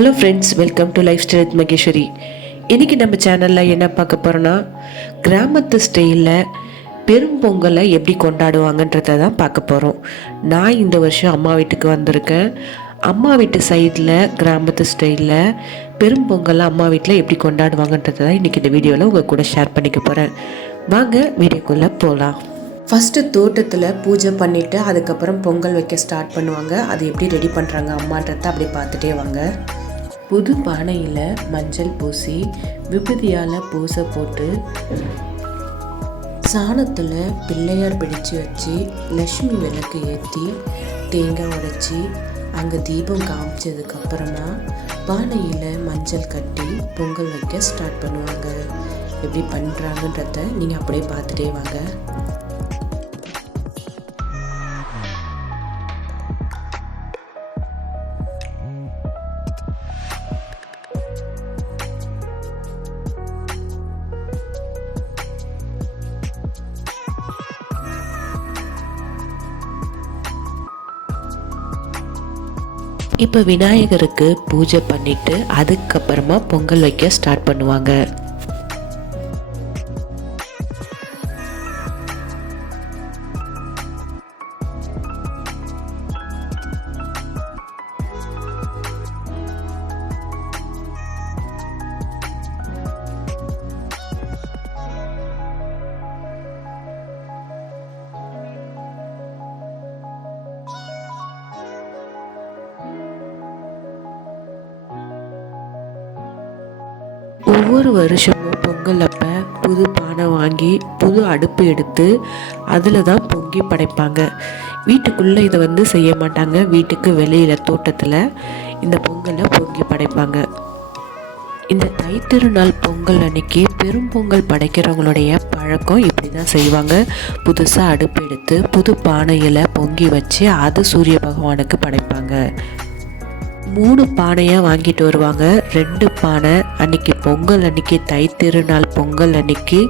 Hello friends welcome to lifestyle Maheswari இன்றைக்கி நம்ம சேனலில் என்ன பார்க்க போகிறோன்னா கிராமத்து ஸ்டைலில் பெரும் பொங்கலை எப்படி கொண்டாடுவாங்கன்றத தான் பார்க்க போகிறோம் நான் இந்த வருஷம் அம்மா வீட்டுக்கு வந்திருக்கேன். அம்மா வீட்டு சைடில் கிராமத்து ஸ்டைலில் பெரும் பொங்கலை அம்மா வீட்டில் எப்படி கொண்டாடுவாங்கன்றதை தான் இன்றைக்கி இந்த வீடியோவில் உங்கள் கூட ஷேர் பண்ணிக்க போகிறேன் வாங்க வீடியோக்குள்ளே போகலாம் ஃபஸ்ட்டு தோட்டத்தில் பூஜை பண்ணிவிட்டு அதுக்கப்புறம் பொங்கல் வைக்க ஸ்டார்ட் பண்ணுவாங்க. அது எப்படி ரெடி பண்ணுறாங்க அம்மான்றத அப்படி பார்த்துட்டே வாங்க. புது பானையில் மஞ்சள் பூசி விபூதியால் பூசை போட்டு சாணத்தில் பிள்ளையார் பிடிச்சு வச்சு லக்ஷ்மி விளக்கு ஏற்றி தேங்காய் உடைச்சி அங்கே தீபம் காமிச்சதுக்கப்புறமா பானையில் மஞ்சள் கட்டி பொங்கல் வைக்க ஸ்டார்ட் பண்ணுவாங்க. எப்படி பண்ணுறாங்கன்றத நீங்கள் அப்படியே பார்த்துட்டே வாங்க. இப்போ விநாயகருக்கு பூஜை பண்ணிட்டு அதுக்கப்புறமா பொங்கல் வைக்க ஸ்டார்ட் பண்ணுவாங்க. ஒவ்வொரு வருஷமும் பொங்கல் அப்போ புது பானை வாங்கி புது அடுப்பு எடுத்து அதில் தான் பொங்கி படைப்பாங்க. வீட்டுக்குள்ளே இதை வந்து செய்ய மாட்டாங்க. வீட்டுக்கு வெளியில் தோட்டத்தில் இந்த பொங்கலை பொங்கி படைப்பாங்க. இந்த தைத்திருநாள் பொங்கல் அன்னைக்கு பெரும் பொங்கல் படைக்கிறவங்களுடைய பழக்கம் இப்படி தான் செய்வாங்க. புதுசாக அடுப்பு எடுத்து புது பானையில் பொங்கி வச்சு அதை சூரிய பகவானுக்கு படைப்பாங்க. மூணு பானையாக வாங்கிட்டு வருவாங்க. ரெண்டு பானை அன்னைக்கு பொங்கல் அன்னைக்கு தைத்திருநாள் பொங்கல் அன்னைக்கு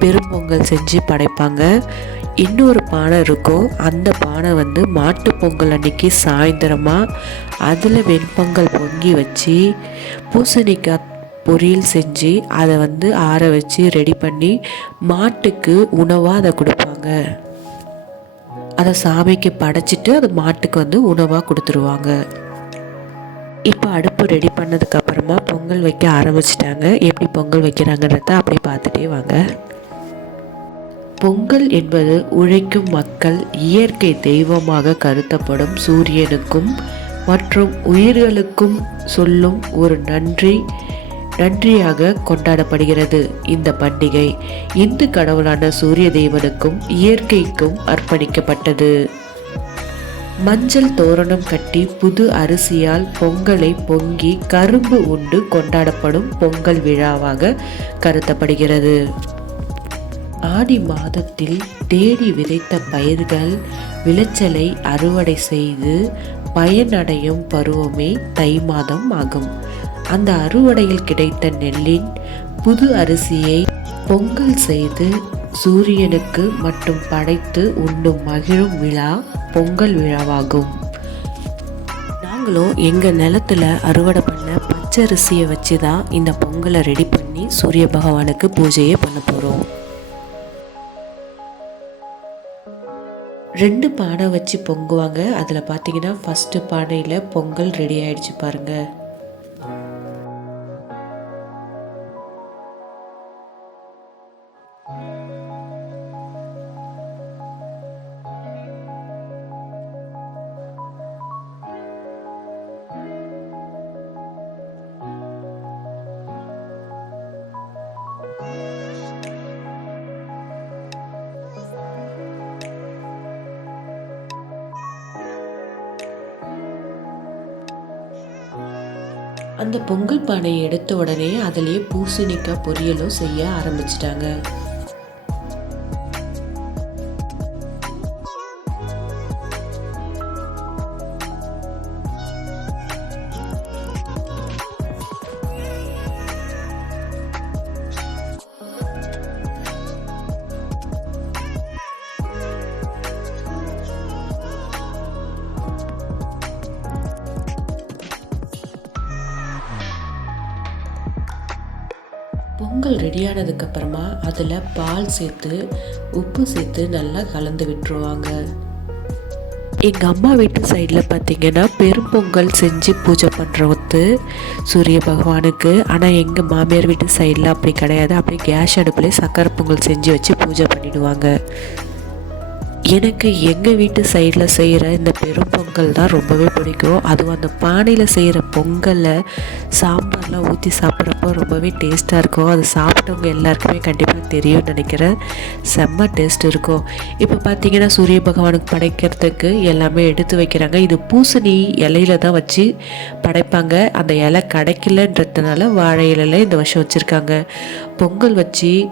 பெரும்பொங்கல் செஞ்சு படைப்பாங்க. இன்னொரு பானை இருக்கும் அந்த பானை வந்து மாட்டு பொங்கல் அன்னைக்கு சாயந்தரமாக அதில் வெண்பொங்கல் பொங்கி வச்சு பூசணிக்காய் பொரியல் செஞ்சு அதை வந்து ஆற வச்சு ரெடி பண்ணி மாட்டுக்கு உணவாக அதை கொடுப்பாங்க. அதை சாமிக்கு படைச்சிட்டு அது மாட்டுக்கு வந்து உணவாக கொடுத்துருவாங்க. இப்போ அடுப்பு ரெடி பண்ணதுக்கப்புறமா பொங்கல் வைக்க ஆரம்பிச்சிட்டாங்க. எப்படி பொங்கல் வைக்கிறாங்கன்றத அப்படி பார்த்துட்டே வாங்க. பொங்கல் என்பது உழைக்கும் மக்கள் இயற்கை தெய்வமாக கருத்தப்படும் சூரியனுக்கும் மற்றும் உயிர்களுக்கும் சொல்லும் ஒரு நன்றி நன்றியாக கொண்டாடப்படுகிறது இந்த பண்டிகை. இந்து கடவுளான சூரிய தேவனுக்கும் இயற்கைக்கும் அர்ப்பணிக்கப்பட்டது. மஞ்சள் தோரணம் கட்டி புது அரிசியால் பொங்கலை பொங்கி கரும்பு உண்டு கொண்டாடப்படும் பொங்கல் விழாவாக கருதப்படுகிறது. ஆடி மாதத்தில் தேடி விதைத்த பயிர்கள் விளைச்சலை அறுவடை செய்து பயனடையும் பருவமே தை மாதம் ஆகும். அந்த அறுவடையில் கிடைத்த நெல்லின் புது அரிசியை பொங்கல் செய்து சூரியனுக்கு மட்டும் படைத்து உண்ணும் மகிழும் விழா பொங்கல் விழாவாகும். நாங்களும் எங்கள் நிலத்துல அறுவடை பண்ண பச்சரிசியை வச்சு தான் இந்த பொங்கலை ரெடி பண்ணி சூரிய பகவானுக்கு பூஜையை பண்ண போகிறோம் ரெண்டு பானை வச்சு பொங்குவாங்க. அதில் பார்த்தீங்கன்னா ஃபஸ்ட்டு பானையில் பொங்கல் ரெடி ஆயிடுச்சு பாருங்கள் அந்த பொங்கல் பானையை எடுத்த உடனே அதிலேயே பூசணிக்காய் பொரியலும் செய்ய ஆரம்பிச்சிட்டாங்க. பொங்கல் ரெடியானதுக்கப்புறமா அதில் பால் சேர்த்து உப்பு சேர்த்து நல்லா கலந்து விட்டுருவாங்க. எங்கள் அம்மா வீட்டு சைடில் பார்த்தீங்கன்னா பெரும்பொங்கல் செஞ்சு பூஜை பண்ணுறவத்து சூரிய பகவானுக்கு. ஆனால் எங்கள் மாமியார் வீட்டு சைடில் அப்படி கிடையாது. அப்படியே கேஸ் அடுப்புலேயே சக்கரை பொங்கல் செஞ்சு வச்சு பூஜை பண்ணிடுவாங்க. எனக்கு எங்கள் வீட்டு சைடில் செய்கிற இந்த பெரும் பொங்கல் தான் ரொம்பவே பிடிக்கும். அதுவும் அந்த பானையில் செய்கிற பொங்கலை சாம்பார்லாம் ஊற்றி சாப்பிட்றப்போ ரொம்பவே டேஸ்ட்டாக இருக்கும். அது சாப்பிட்டவங்க எல்லாருக்குமே கண்டிப்பாக தெரியும்னு நினைக்கிறேன். செம்ம டேஸ்ட் இருக்கும். இப்போ பார்த்தீங்கன்னா சூரிய பகவானுக்கு படைக்கிறதுக்கு எல்லாமே எடுத்து வைக்கிறாங்க. இது பூசணி இலையில தான் வச்சு படைப்பாங்க. அந்த இலை கிடைக்கலன்றதுனால வாழை இலையில இந்த வருஷம் வச்சுருக்காங்க. பொங்கல் வச்சு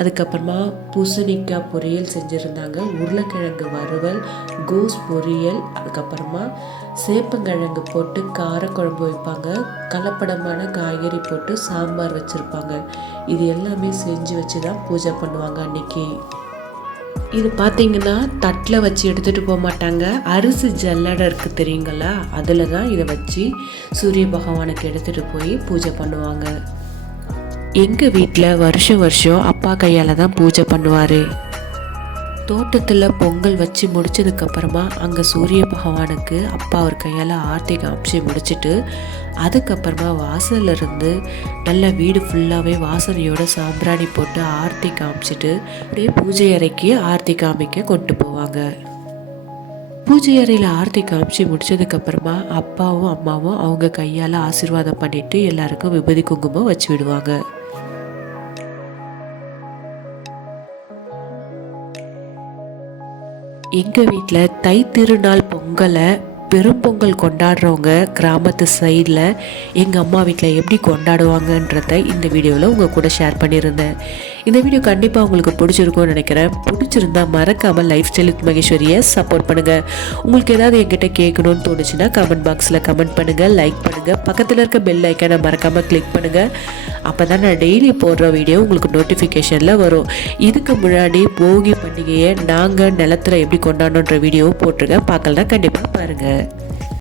அதுக்கப்புறமா பூசணிக்காய் பொரியல் செஞ்சுருந்தாங்க உருளைக்கிழங்கு வறுவல் கோஸ் பொரியல் அதுக்கப்புறமா சேப்பங்கிழங்கு போட்டு காரக்குழம்பு வைப்பாங்க கலப்படமான காய்கறி போட்டு சாம்பார் வச்சுருப்பாங்க. இது எல்லாமே செஞ்சு வச்சு தான் பூஜை பண்ணுவாங்க அன்னைக்கு. இது பார்த்தீங்கன்னா தட்டில் வச்சு எடுத்துகிட்டு போக மாட்டாங்க. அரிசி ஜல்லடை இருக்குது தெரியுங்களா? அதில் தான் இதை வச்சு சூரிய பகவானுக்கு எடுத்துகிட்டு போய் பூஜை பண்ணுவாங்க. எங்கள் வீட்டில் வருஷம் வருஷம் அப்பா கையால் தான் பூஜை பண்ணுவார். தோட்டத்தில் பொங்கல் வச்சு முடிச்சதுக்கப்புறமா அங்கே சூரிய பகவானுக்கு அப்பா அவர் கையால் ஆர்த்தி காமிச்சு முடிச்சுட்டு அதுக்கப்புறமா வாசல்ல இருந்து நல்ல வீடு ஃபுல்லாகவே வாசனையோட சாம்பிராணி போட்டு ஆர்த்தி காமிச்சிட்டு அப்படியே பூஜை அறைக்கு ஆர்த்தி காமிக்க கொண்டு போவாங்க. பூஜை அறையில் ஆர்த்தி காமிச்சு முடிச்சதுக்கப்புறமா அப்பாவும் அம்மாவும் அவங்க கையால் ஆசீர்வாதம் பண்ணிவிட்டு எல்லாருக்கும் விபதி குங்குமம் வச்சு விடுவாங்க. எங்கள் வீட்டில் தை திருநாள் பொங்கலை பெரும்பொங்கல் கொண்டாடுறவங்க கிராமத்து சைடில் எங்கள் அம்மா வீட்டில் எப்படி கொண்டாடுவாங்கன்றத இந்த வீடியோவில் உங்கள் கூட ஷேர் பண்ணியிருந்தேன். இந்த வீடியோ கண்டிப்பாக உங்களுக்கு பிடிச்சிருக்கும்னு நினைக்கிறேன். பிடிச்சிருந்தா மறக்காமல் லைஃப் ஸ்டைல் வித் மகேஸ்வரியை சப்போர்ட் பண்ணுங்கள் உங்களுக்கு ஏதாவது என்கிட்ட கேட்கணும்னு தோணுச்சுன்னா கமெண்ட் பாக்ஸில் கமெண்ட் பண்ணுங்கள் லைக் பண்ணுங்கள் பக்கத்தில் இருக்க பெல் ஐக்கானை மறக்காமல் கிளிக் பண்ணுங்கள் அப்போ தான் நான் டெய்லி போடுற வீடியோ உங்களுக்கு நோட்டிஃபிகேஷனில் வரும். இதுக்கு முன்னாடி போகி பண்டிகையை நாங்கள் நிலத்தில் எப்படி கொண்டாடணுன்ற வீடியோவும் போட்டிருக்கேன். பார்க்கலாம் கண்டிப்பாக பாருங்கள்